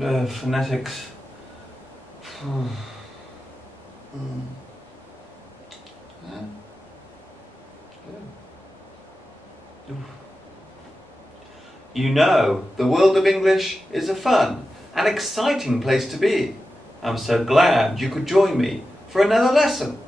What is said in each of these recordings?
phonetics. You know, the world of English is a fun and exciting place to be. I'm so glad you could join me for another lesson.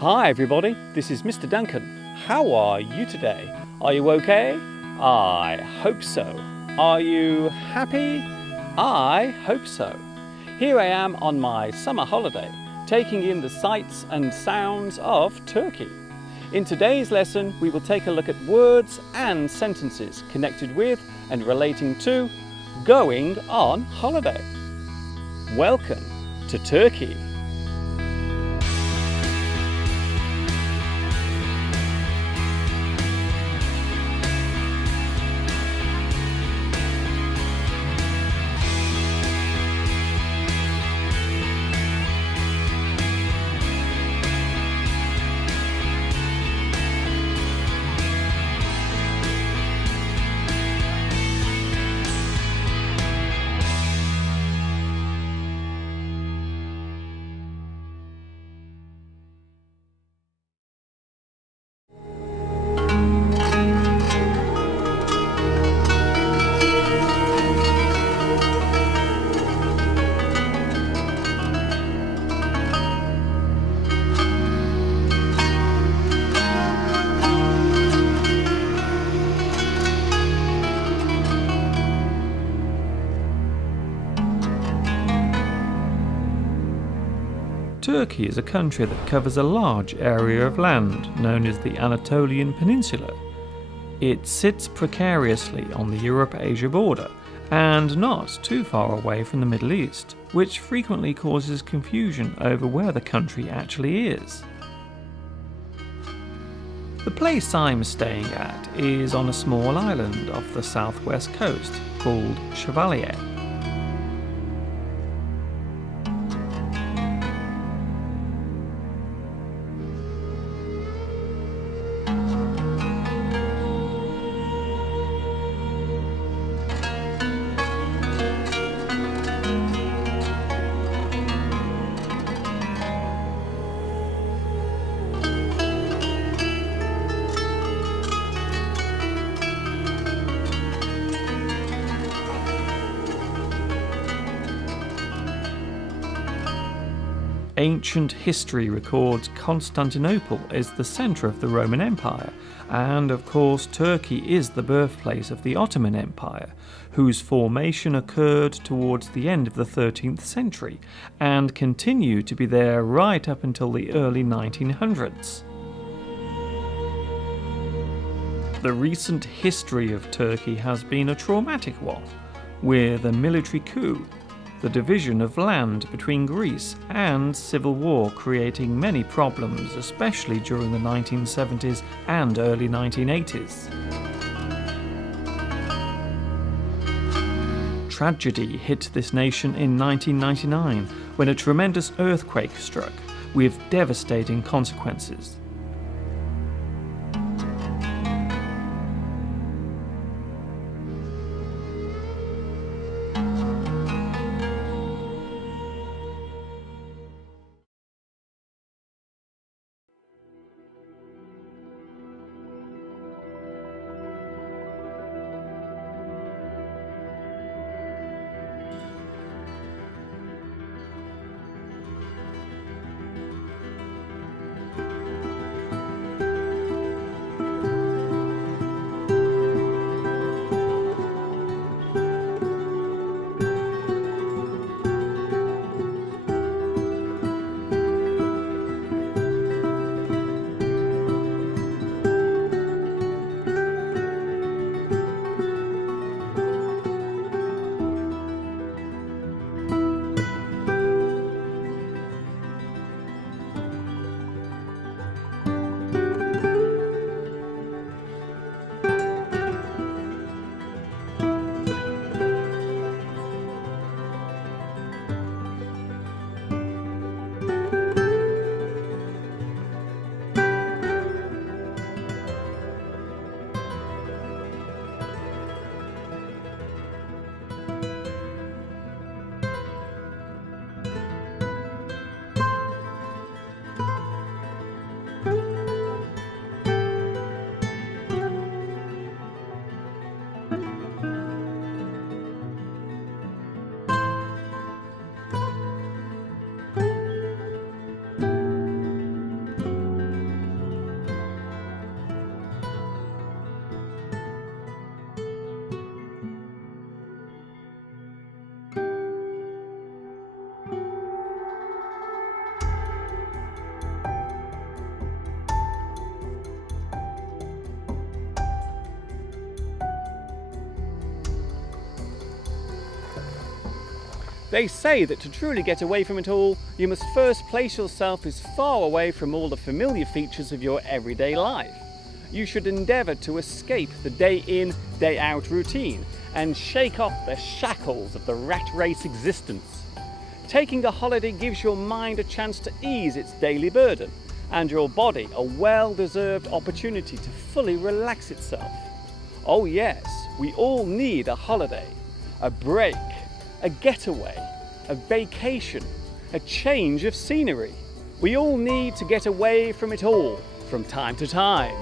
Hi everybody, this is Mr. Duncan. How are you today? Are you okay? I hope so. Are you happy? I hope so. Here I am on my summer holiday, taking in the sights and sounds of Turkey. In today's lesson, we will take a look at words and sentences connected with and relating to going on holiday. Welcome to Turkey. Turkey is a country that covers a large area of land known as the Anatolian Peninsula. It sits precariously on the Europe-Asia border and not too far away from the Middle East, which frequently causes confusion over where the country actually is. The place I'm staying at is on a small island off the southwest coast called Chevalier. Ancient history records Constantinople as the centre of the Roman Empire, and of course Turkey is the birthplace of the Ottoman Empire, whose formation occurred towards the end of the 13th century and continued to be there right up until the early 1900s. The recent history of Turkey has been a traumatic one, with a military coup, the division of land between Greece, and civil war creating many problems, especially during the 1970s and early 1980s. Tragedy hit this nation in 1999 when a tremendous earthquake struck, with devastating consequences. They say that to truly get away from it all, you must first place yourself as far away from all the familiar features of your everyday life. You should endeavour to escape the day-in, day-out routine and shake off the shackles of the rat race existence. Taking a holiday gives your mind a chance to ease its daily burden and your body a well-deserved opportunity to fully relax itself. Oh yes, we all need a holiday, a break, a getaway, a vacation, a change of scenery. We all need to get away from it all from time to time.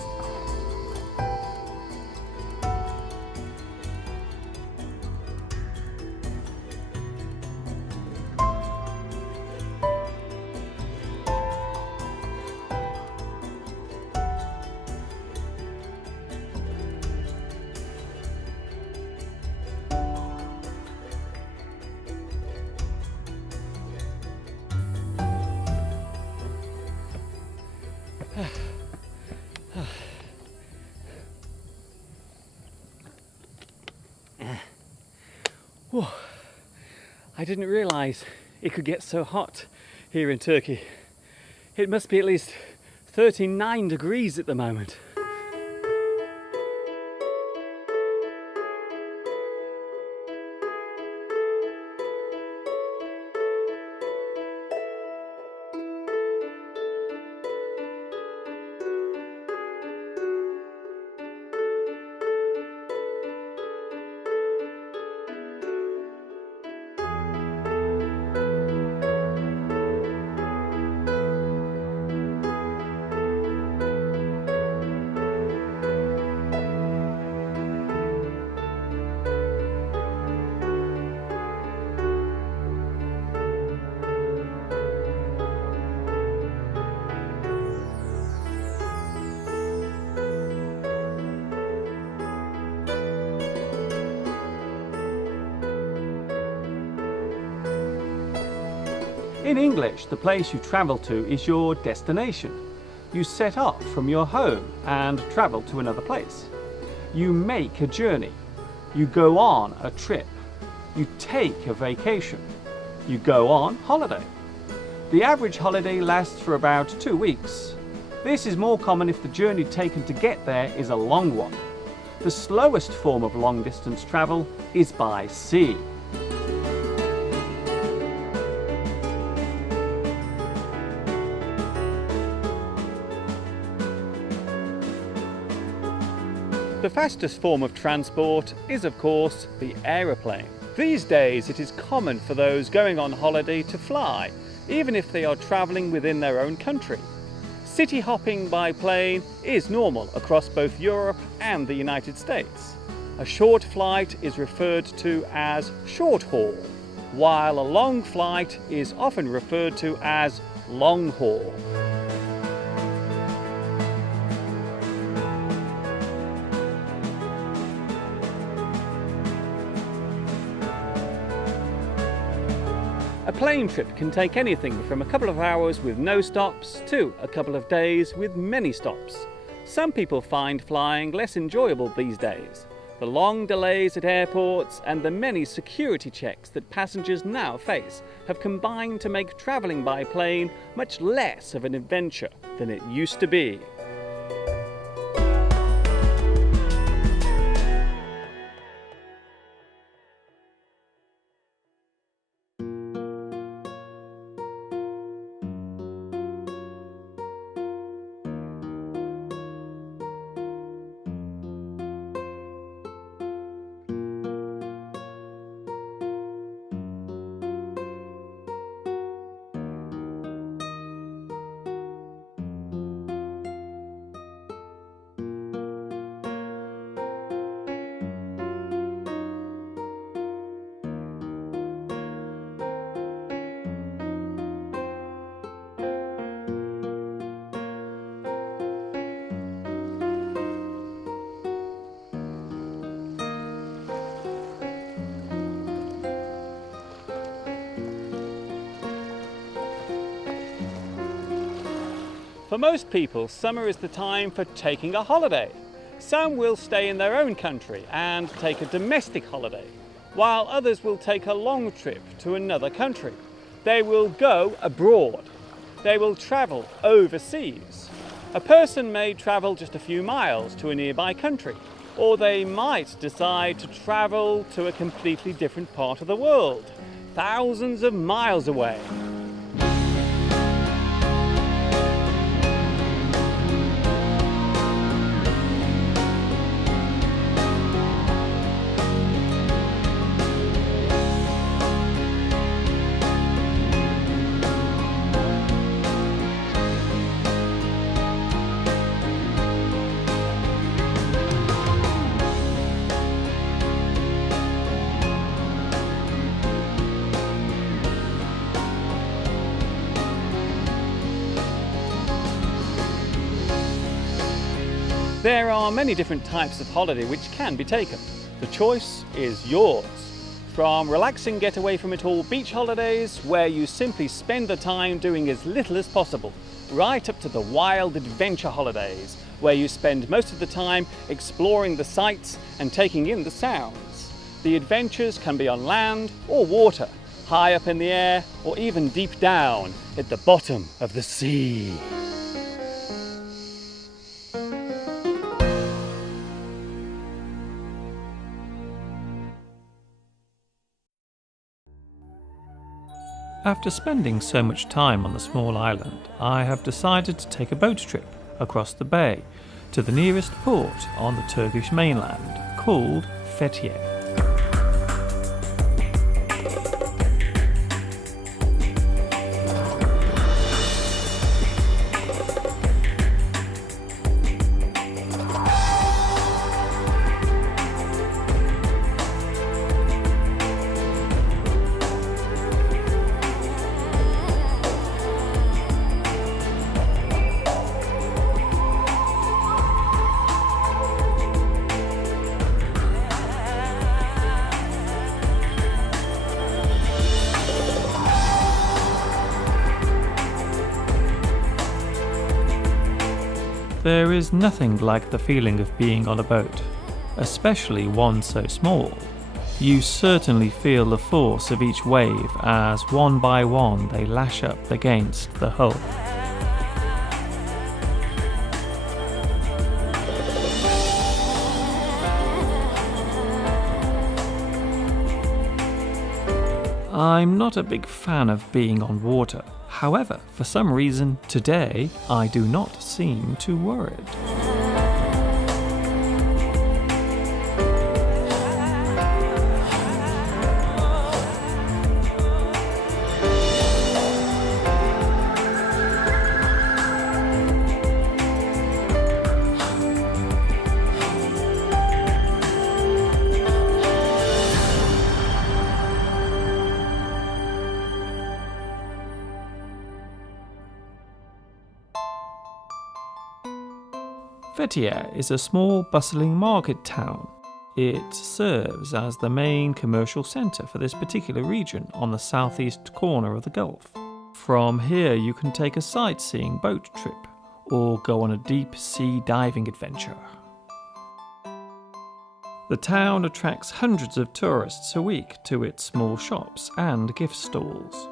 Whew. I didn't realise it could get so hot here in Turkey. It must be at least 39 degrees at the moment. In English, the place you travel to is your destination. You set off from your home and travel to another place. You make a journey. You go on a trip. You take a vacation. You go on holiday. The average holiday lasts for about 2 weeks. This is more common if the journey taken to get there is a long one. The slowest form of long-distance travel is by sea. The fastest form of transport is, of course, the aeroplane. These days it is common for those going on holiday to fly, even if they are travelling within their own country. City hopping by plane is normal across both Europe and the United States. A short flight is referred to as short haul, while a long flight is often referred to as long haul. A plane trip can take anything from a couple of hours with no stops to a couple of days with many stops. Some people find flying less enjoyable these days. The long delays at airports and the many security checks that passengers now face have combined to make travelling by plane much less of an adventure than it used to be. For most people, summer is the time for taking a holiday. Some will stay in their own country and take a domestic holiday, while others will take a long trip to another country. They will go abroad. They will travel overseas. A person may travel just a few miles to a nearby country, or they might decide to travel to a completely different part of the world, thousands of miles away. There are many different types of holiday which can be taken. The choice is yours. From relaxing getaway from it all beach holidays, where you simply spend the time doing as little as possible, right up to the wild adventure holidays, where you spend most of the time exploring the sights and taking in the sounds. The adventures can be on land or water, high up in the air, or even deep down at the bottom of the sea. After spending so much time on the small island, I have decided to take a boat trip across the bay to the nearest port on the Turkish mainland, called Fethiye. There is nothing like the feeling of being on a boat, especially one so small. You certainly feel the force of each wave as one by one they lash up against the hull. I'm not a big fan of being on water. However, for some reason, today I do not seem too worried. Fethiye is a small bustling market town. It serves as the main commercial centre for this particular region on the southeast corner of the Gulf. From here you can take a sightseeing boat trip or go on a deep sea diving adventure. The town attracts hundreds of tourists a week to its small shops and gift stalls.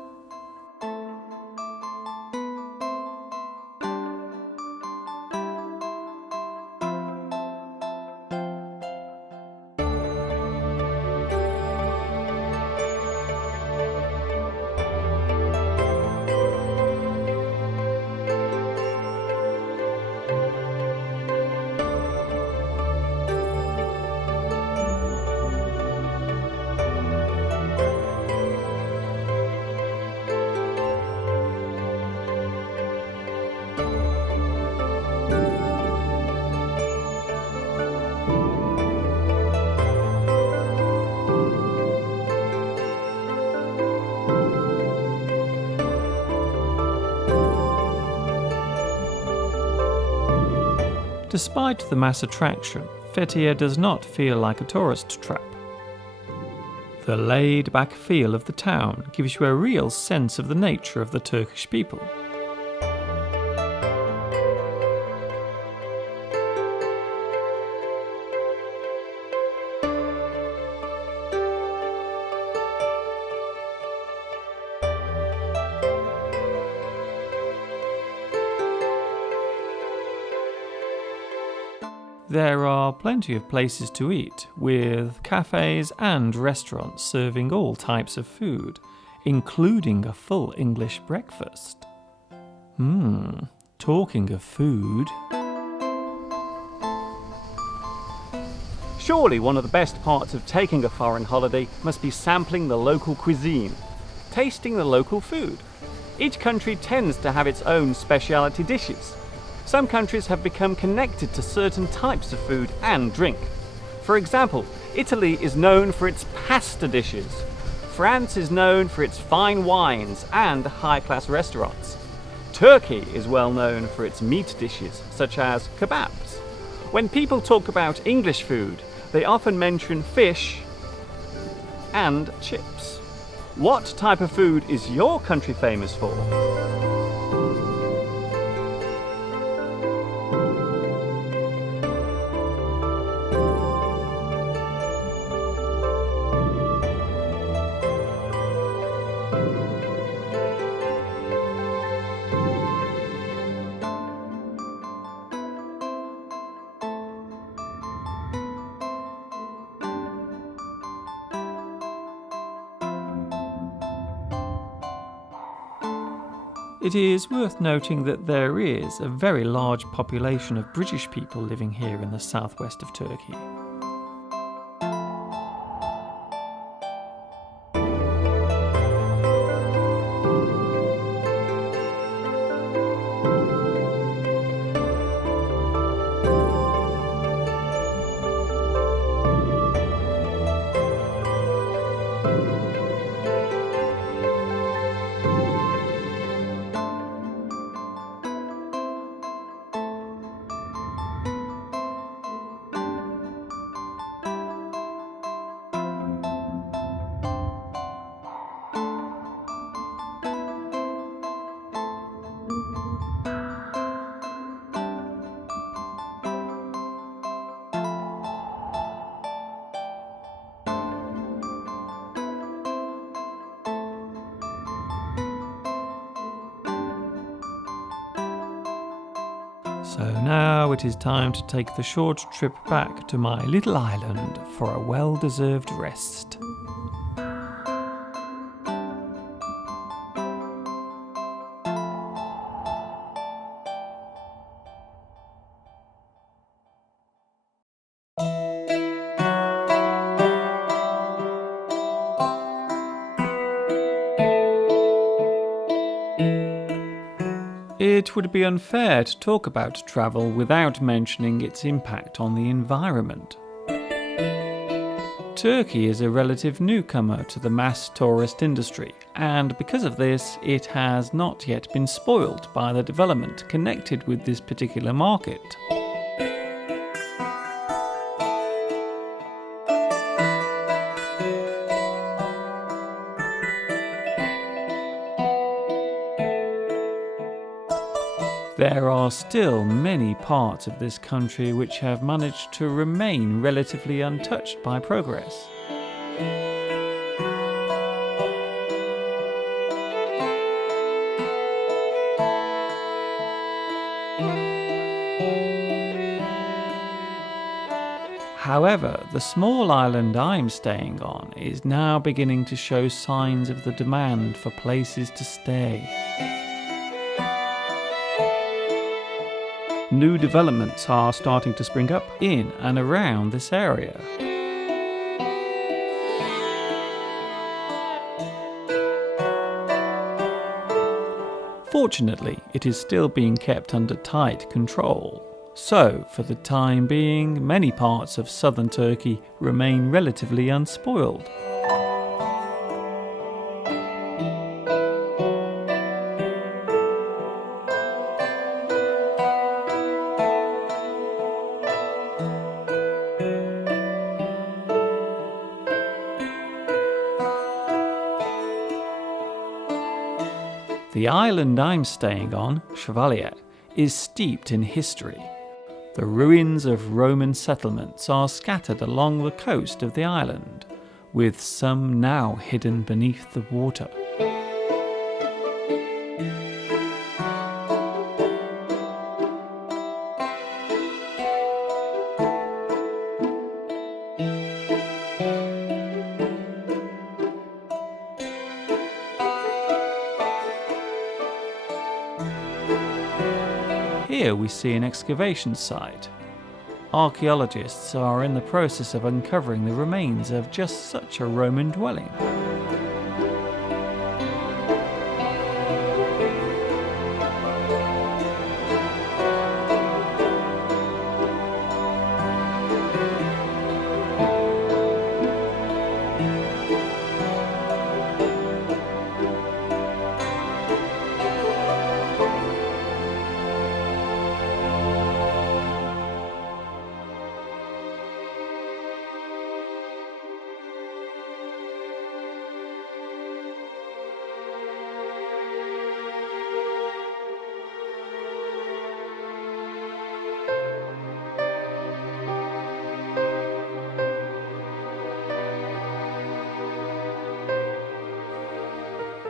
Despite the mass attraction, Fethiye does not feel like a tourist trap. The laid-back feel of the town gives you a real sense of the nature of the Turkish people. There are plenty of places to eat, with cafes and restaurants serving all types of food, including a full English breakfast. Talking of food... Surely one of the best parts of taking a foreign holiday must be sampling the local cuisine, tasting the local food. Each country tends to have its own speciality dishes. Some countries have become connected to certain types of food and drink. For example, Italy is known for its pasta dishes. France is known for its fine wines and high-class restaurants. Turkey is well known for its meat dishes, such as kebabs. When people talk about English food, they often mention fish and chips. What type of food is your country famous for? It is worth noting that there is a very large population of British people living here in the southwest of Turkey. So now it is time to take the short trip back to my little island for a well-deserved rest. It would be unfair to talk about travel without mentioning its impact on the environment. Turkey is a relative newcomer to the mass tourist industry, and because of this, it has not yet been spoiled by the development connected with this particular market. There are still many parts of this country which have managed to remain relatively untouched by progress. However, the small island I'm staying on is now beginning to show signs of the demand for places to stay. New developments are starting to spring up in and around this area. Fortunately, it is still being kept under tight control. So, for the time being, many parts of southern Turkey remain relatively unspoiled. The island I'm staying on, Chevalier, is steeped in history. The ruins of Roman settlements are scattered along the coast of the island, with some now hidden beneath the water. Here we see an excavation site. Archaeologists are in the process of uncovering the remains of just such a Roman dwelling.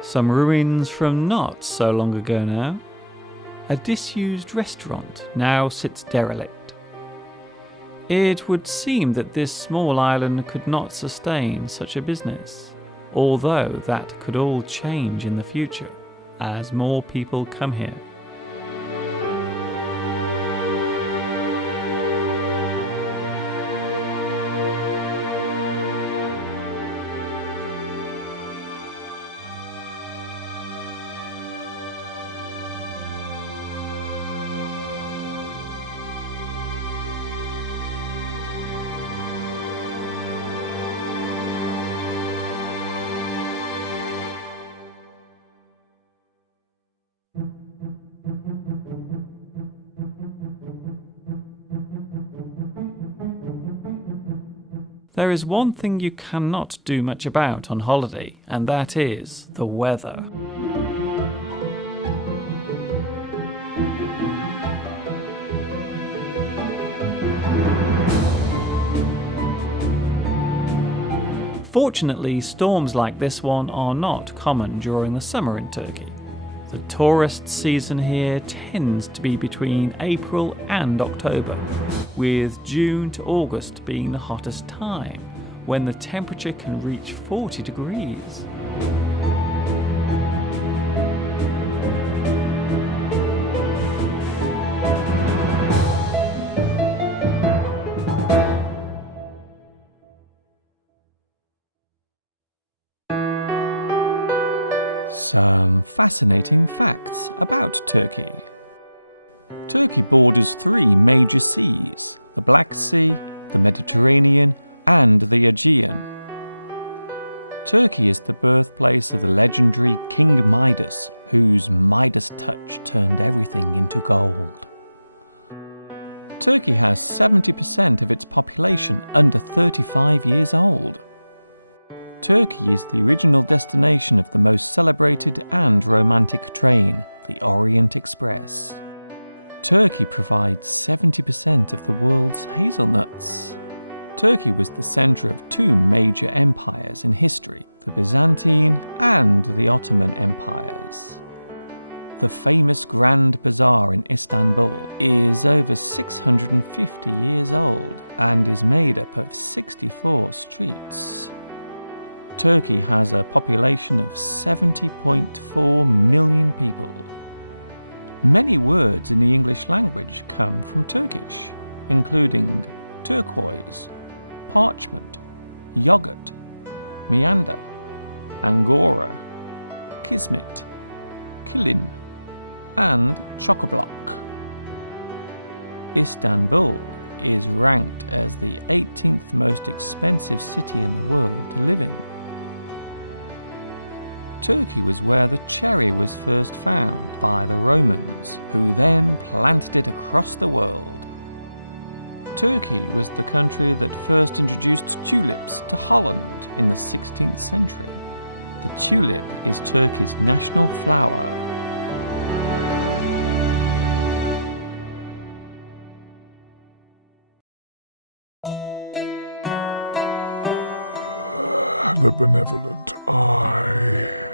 Some ruins from not so long ago now. A disused restaurant now sits derelict. It would seem that this small island could not sustain such a business, although that could all change in the future as more people come here. There is one thing you cannot do much about on holiday, and that is the weather. Fortunately, storms like this one are not common during the summer in Turkey. The tourist season here tends to be between April and October, with June to August being the hottest time, when the temperature can reach 40 degrees. Some fascinating facts about Turkey. Turkey borders 3 major seas: the Black Sea, the Mediterranean, and the Aegean. Turkey is the birthplace of the legendary King Midas, whose Midas touch turned everything into gold. Turkey has 70% of its population under 35 years old. Turkey is the original destination of the most celebrated and romantic train, the Orient Express. Turkey provides 70% of the world's hazelnuts. Turkey was the centre of 2 major empires in history, the Byzantine and the Ottoman empires. The famous Grand Bazaar in Istanbul is over 650 years old and is made up of 64 streets. Turkey has a population of 70.4 million people. Many words in the English language come from Turkish, including turquoise, parchment, yogurt, meander, angora, kismet, kilim, and chock-a-block. Istanbul is ranked as the 18th most expensive city in the world to live in. Turkey was where the cherry was first found by the Romans, who then planted it across the world. Turkey was the country that first introduced tulips to Holland in the 16th century. The tulip is Turkey's national flower. The benevolent eye.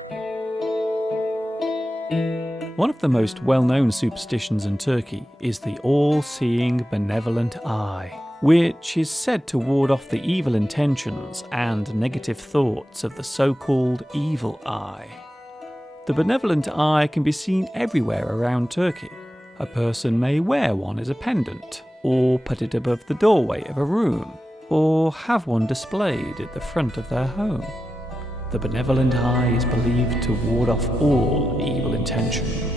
One of the most well-known superstitions in Turkey is the all-seeing benevolent eye, which is said to ward off the evil intentions and negative thoughts of the so-called evil eye. The benevolent eye can be seen everywhere around Turkey. A person may wear one as a pendant, or put it above the doorway of a room, or have one displayed at the front of their home. The benevolent eye is believed to ward off all evil intentions.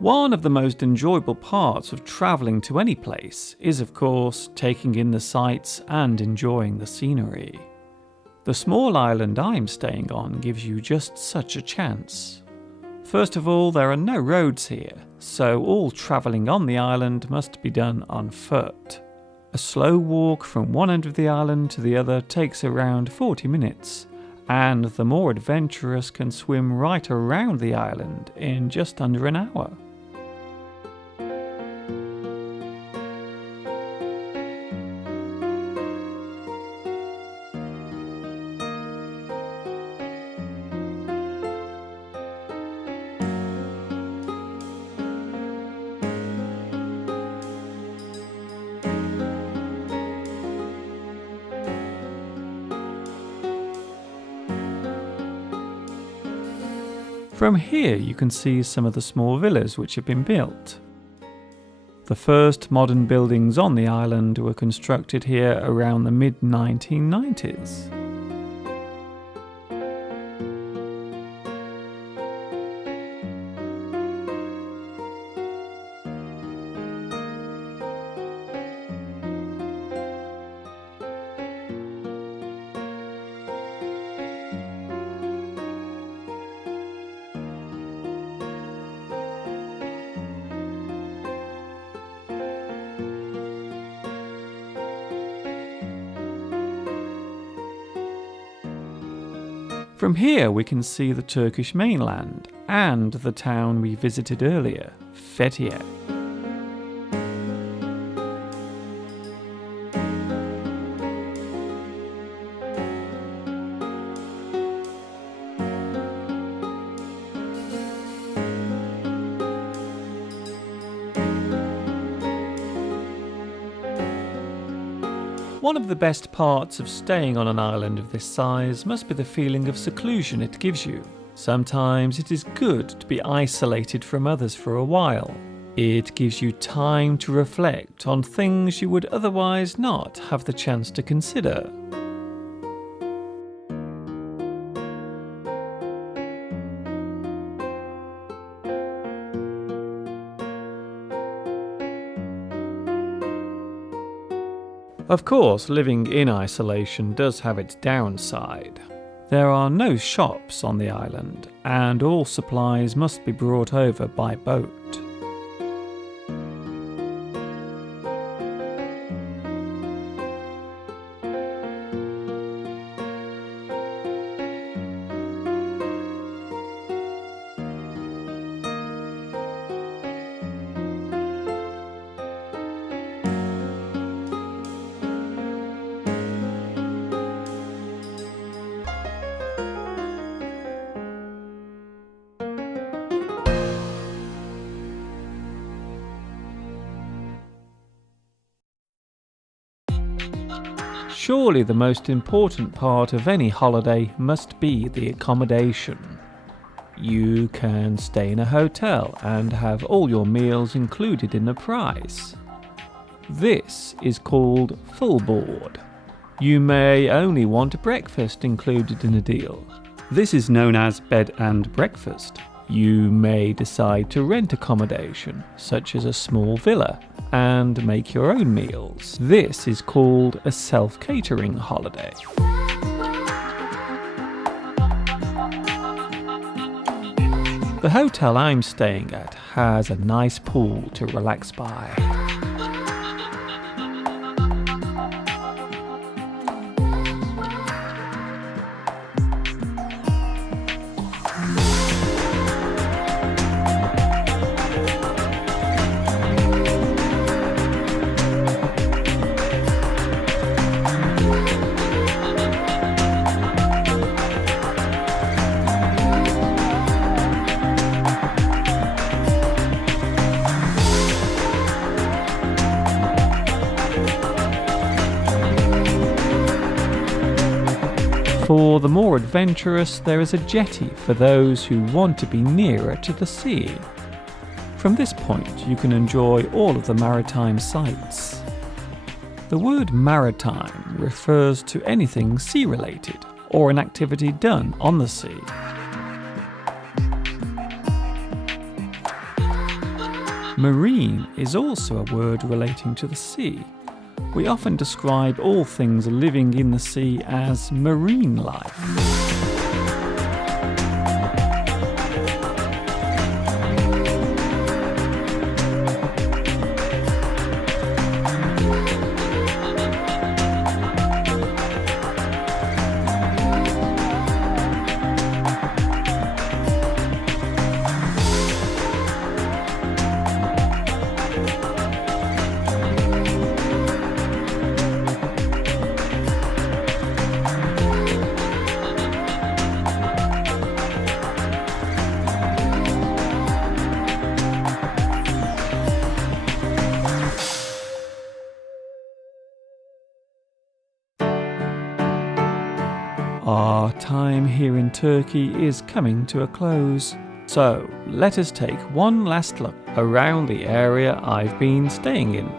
One of the most enjoyable parts of travelling to any place is, of course, taking in the sights and enjoying the scenery. The small island I'm staying on gives you just such a chance. First of all, there are no roads here, so all travelling on the island must be done on foot. A slow walk from one end of the island to the other takes around 40 minutes, and the more adventurous can swim right around the island in just under an hour. From here you can see some of the small villas which have been built. The first modern buildings on the island were constructed here around the mid-1990s. From here we can see the Turkish mainland and the town we visited earlier, Fethiye. One of the best parts of staying on an island of this size must be the feeling of seclusion it gives you. Sometimes it is good to be isolated from others for a while. It gives you time to reflect on things you would otherwise not have the chance to consider. Of course, living in isolation does have its downside. There are no shops on the island, and all supplies must be brought over by boat. Surely the most important part of any holiday must be the accommodation. You can stay in a hotel and have all your meals included in the price. This is called full board. You may only want breakfast included in a deal. This is known as bed and breakfast. You may decide to rent accommodation, such as a small villa, and make your own meals. This is called a self-catering holiday. The hotel I'm staying at has a nice pool to relax by. For the more adventurous, there is a jetty for those who want to be nearer to the sea. From this point, you can enjoy all of the maritime sights. The word maritime refers to anything sea-related or an activity done on the sea. Marine is also a word relating to the sea. We often describe all things living in the sea as marine life. Our time here in Turkey is coming to a close, so let us take one last look around the area I've been staying in.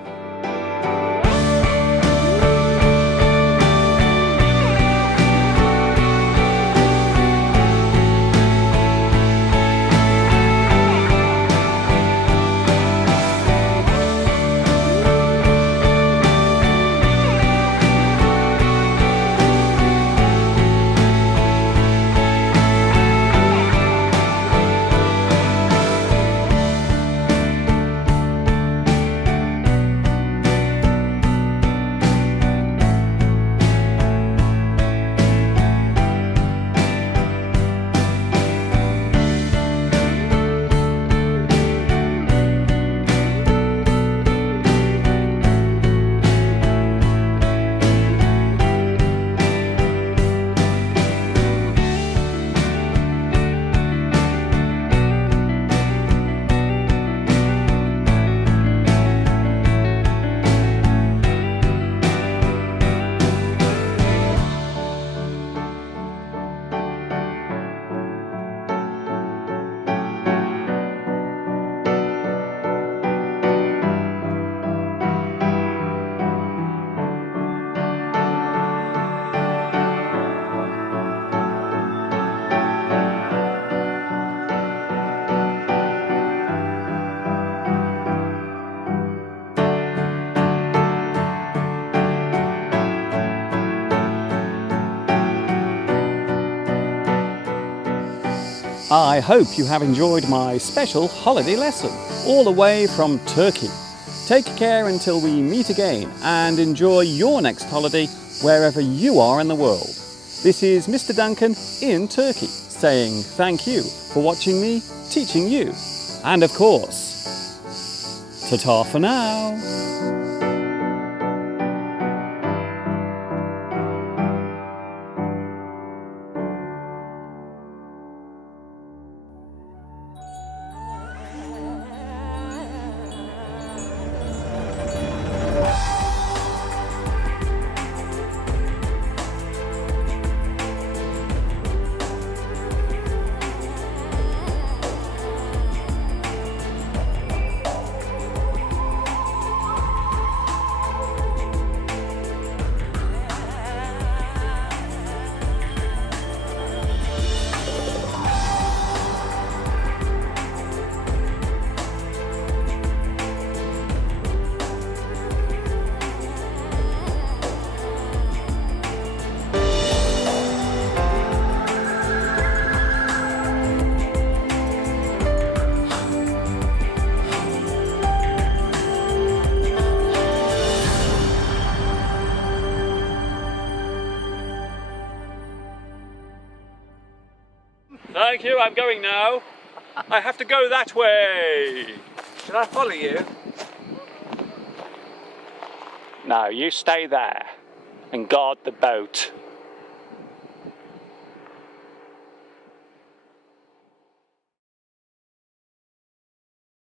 I hope you have enjoyed my special holiday lesson, all the way from Turkey. Take care until we meet again and enjoy your next holiday wherever you are in the world. This is Mr. Duncan in Turkey saying thank you for watching me teaching you. And of course, ta-ta for now. Thank you, I'm going now. I have to go that way. Should I follow you? No, you stay there and guard the boat.